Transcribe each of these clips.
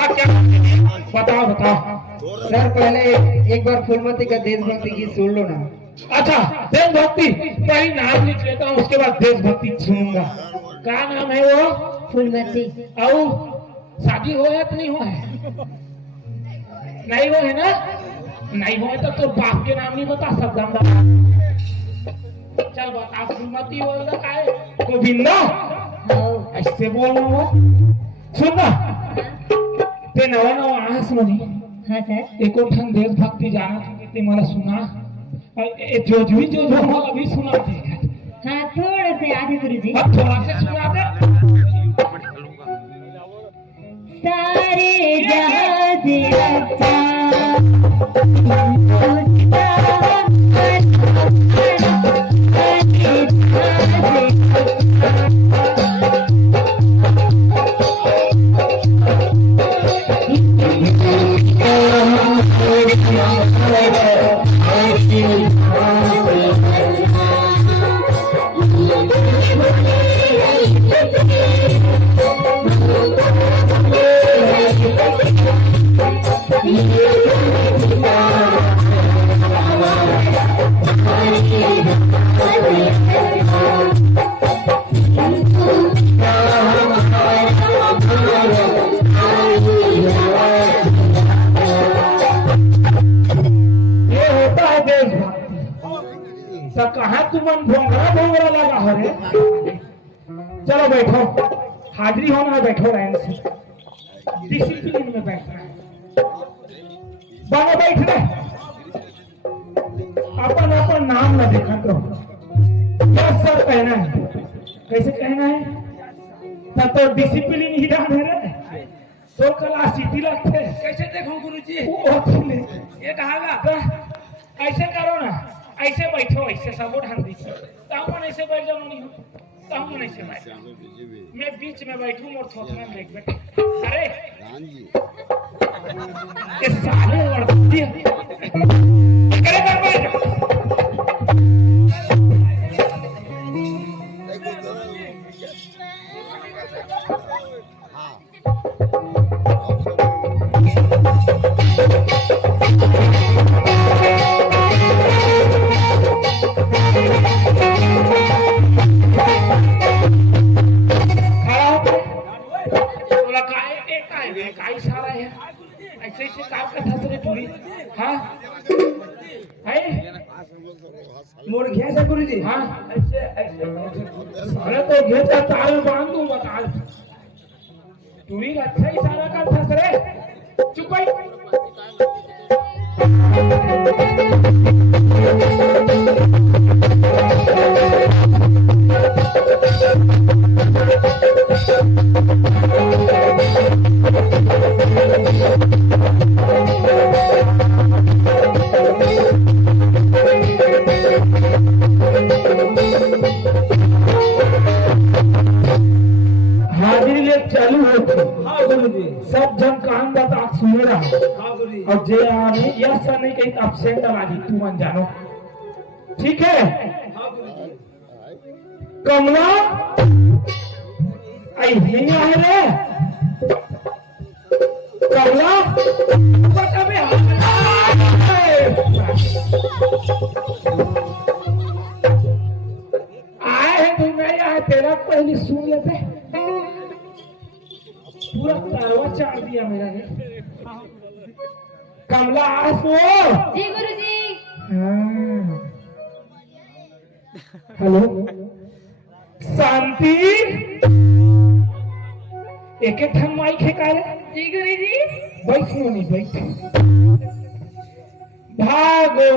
हाँ क्या बताओ बताओ। सर पहले एक बार फूलमती का देशभक्ति गीत सुन लो ना। अच्छा देशभक्ति पहले नाम लिख लेता हूँ उसके बाद देशभक्ति सुनूंगा। क्या नाम है वो? फूलमती। और शादी हो है तो नहीं हो है? नहीं हो है ना? नहीं हो है तो तोर बाप के नाम नहीं बता सकता। चल बता फूलमती बोल रहा है गोविंदा ऐसे बोल रहा हो। सुन ना ते नवा नवा आह सुनी। हाँ सर। एक और ठन देशभक्ति जाना ते मला सुना जो मला अभी सुना दे। हाँ थोड़ा से आगे गुरुजी। अब थोड़ा से सुना दे। सारे जहां से अच्छा कहा तुम भोंगरा लगा हरे। चलो बैठो हाजिरी होना है बैठो लाइन से डिसिप्लिन में बैठना है। बाबा बैठना अपन अपन नाम न देखा तो यस सर कहना है। कैसे कहना है? तब तो डिसिप्लिन ही डाल है तो कला सीटी लगते। कैसे देखो गुरुजी? ये कहा ऐसे करो ना ऐसे बैठो ऐसे सब ढंग दीजिए। तामन ऐसे बैठ जाओ नहीं तामन ऐसे बैठ मैं बीच में बैठूं और थोड़ा देख बैठ। अरे ये साले वर्दी करे कर बैठ। ऐसे काम करता सरे पूरी। हाँ है मोड़ घे से गुरुजी। हाँ ऐसे अरे तो घे का ताल बांध दूं बता तू ही अच्छा इशारा करता सरे। चुप भाई चालू होते। हाँ गुरुजी सब जन कान बता सुन रहा। हाँ गुरुजी और जे आने यह सन नहीं कहीं एब्सेंट वाली तू मन जानो ठीक है। हाँ गुरुजी कमला आई नहीं आए रे कमला बता बे आए हैं तू नहीं आए तेरा पहले सुन लेते पूरा तावा चाट दिया मेरा ने। कमला आसो जी गुरुजी। हेलो शांति एक एक ठन माइक है का रे? जी गुरुजी। बैठ नहीं बैठ भागो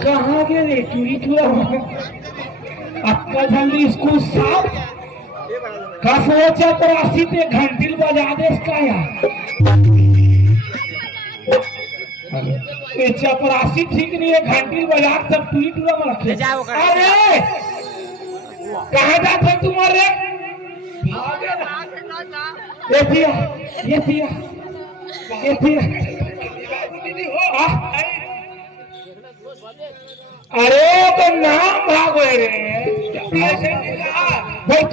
कहाँ गए रे चूड़ी चूड़ा अक्का जल्दी स्कूल साफ का सोचा तो आसी ते घंटिल बजा दे इसका यार। ये चपरासी ठीक नहीं है घंटिल बजा सब टूटी टूड़ा में रखे। अरे कहाँ जाते तुम्हारे? ये थिया ये थिया ये थिया अरे तो नाम भाग होय रे ऐसे नहीं कहा बैठ